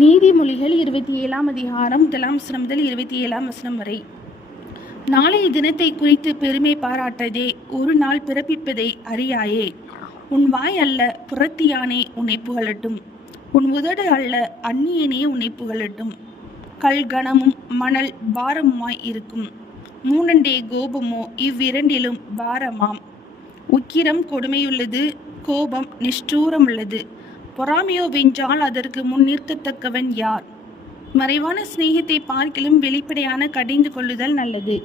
நீதிமொழிகள் 27ஆம் அதிகாரம் 1ஆம் வசனம் முதல் 27ஆம் வசனம் வரை. நாளைய தினத்தை குறித்து பெருமை பாராட்டதே, ஒரு நாள் பிறப்பிப்பதை அறியாயே. உன் வாய் அல்ல புறத்தியானே உன்னை புகழட்டும், உன் உதடு அல்ல அந்நியனே உன்னை புகழட்டும். கல் கனமும் மணல் பாரமுமாய் இருக்கும், மூனண்டே கோபமோ இவ்விரண்டிலும் பாரமாம். உக்கிரம் கொடுமையுள்ளது, கோபம் நிஷ்டூரமுள்ளது. பொறாமையோ வென்றால் அதற்கு முன் நிற்கத்தக்கவன் யார்? மறைவான சிநேகத்தை பார்க்கிலும் வெளிப்படையான கடிந்து கொள்ளுதல் நல்லது.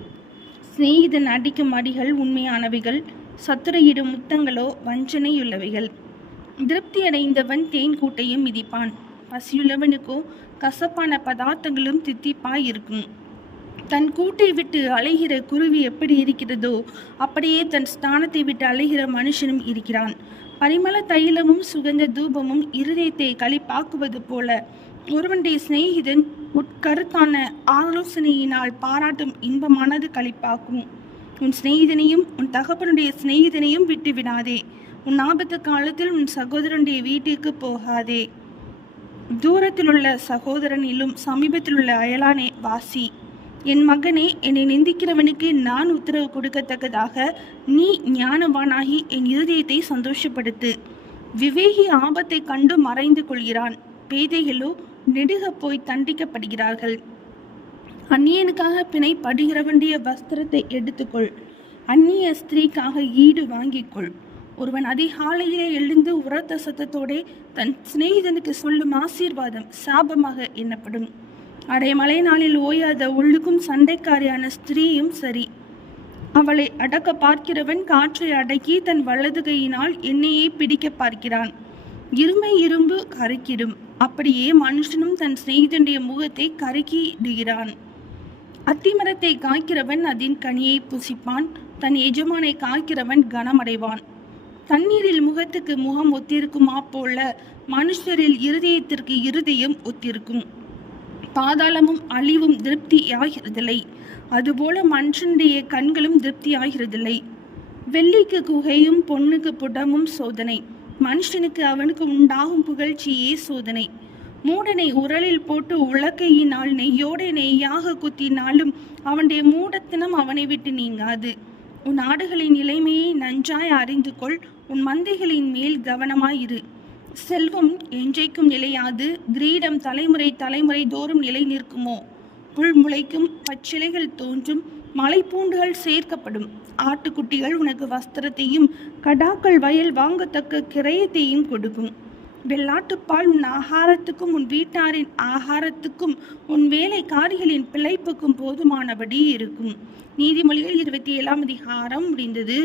சிநேகிதன் அடிக்கும் அடிகள் உண்மையானவைகள், சத்துரையிடும் முத்தங்களோ வஞ்சனையுள்ளவைகள். திருப்தி அடைந்தவன் தேன் கூட்டையும் மிதிப்பான், பசியுள்ளவனுக்கோ கசப்பான பதார்த்தங்களும் தித்திப்பாய் இருக்கும். தன் கூட்டை விட்டு அலைகிற குருவி எப்படி இருக்கிறதோ அப்படியே தன் ஸ்தானத்தை விட்டு அலைகிற மனுஷனும் இருக்கிறான். பரிமள தைலமும் சுகந்த தூபமும் இருதயத்தை களிப்பாக்குவது போல ஒருவனுடைய சிநேகிதன் உட்கருத்தான ஆலோசனையினால் பாராட்டும் இன்பமானது களிப்பாக்கும். உன் சிநேகிதனையும் உன் தகப்பனுடைய சிநேகிதனையும் விட்டு விடாதே. உன் ஆபத்து காலத்தில் உன் சகோதரனுடைய வீட்டிற்கு போகாதே. தூரத்தில் உள்ள சகோதரனிலும் சமீபத்தில் உள்ள அயலானே வாசி. என் மகனே, என்னை நிந்திக்கிறவனுக்கு நான் உத்தரவு கொடுக்கத்தக்கதாக நீ ஞானவானாகி என் இருதயத்தை சந்தோஷப்படுத்து. விவேகி ஆபத்தை கண்டு மறைந்து கொள்கிறான், பேதைகளோ நெடுக போய் தண்டிக்கப்படுகிறார்கள். அந்நியனுக்காக பிணை படுகிறவனுடைய வஸ்திரத்தை எடுத்துக்கொள், அந்நிய ஸ்திரீக்காக ஈடு வாங்கிக்கொள். ஒருவன் அதிகாலையிலே எழுந்து உரத்த சத்தத்தோடே தன் சிநேகிதனுக்கு சொல்லும் ஆசீர்வாதம் சாபமாக எண்ணப்படும். அடைமலை நாளில் ஓயாத உள்ளுக்கும் சண்டைக்காரியான ஸ்திரீயும் சரி. அவளை அடக்க பார்க்கிறவன் காற்றை அடக்கி தன் வலது கையினால் எண்ணெயை பிடிக்க பார்க்கிறான். இருமை இரும்பு கருக்கிடும், அப்படியே மனுஷனும் தன் சிநேகிதனுடைய முகத்தை கருக்கிடுகிறான். அத்திமரத்தை காய்க்கிறவன் அதன் கனியை புசிப்பான், தன் எஜமானை காய்க்கிறவன் கனமடைவான். தண்ணீரில் முகத்துக்கு முகம் ஒத்திருக்குமா போல மனுஷரில் இருதயத்திற்கு இருதயம் ஒத்திருக்கும். பாதாளமும் அழிவும் திருப்தி ஆகிறதில்லை, அதுபோல மனுஷனுடைய கண்களும் திருப்தி ஆகிறதில்லை. வெள்ளிக்கு குகையும் பொண்ணுக்கு புடமும் சோதனை, மனுஷனுக்கு அவனுக்கு உண்டாகும் புகழ்ச்சியே சோதனை. மூடனை உரலில் போட்டு உலக்கையினால் நெய்யோட நெய்யாக குத்தினாலும் அவனுடைய மூடத்தனம் அவனை விட்டு நீங்காது. உன் ஆடுகளின் நிலைமையை நன்றாய் அறிந்து கொள், உன் மந்தைகளின் மேல் கவனமாயிரு. செல்வம் என்றைக்கும் நிலையாது, கிரீடம் தலைமுறை தலைமுறை தோறும் நிலை நிற்குமோ? புல் முளைக்கும், பச்சிலைகள் தோன்றும், மலைப்பூண்டுகள் சேர்க்கப்படும். ஆட்டுக்குட்டிகள் உனக்கு வஸ்திரத்தையும் கடாக்கள் வயல் வாங்கத்தக்க கிரயத்தையும் கொடுக்கும். வெள்ளாட்டுப்பால் உன் ஆகாரத்துக்கும் உன் வீட்டாரின் ஆகாரத்துக்கும் உன் வேலைக்காரிகளின் பிழைப்புக்கும் போதுமானபடி இருக்கும். நீதிமொழிகள் 27ஆம் அதிகாரம் முடிந்தது.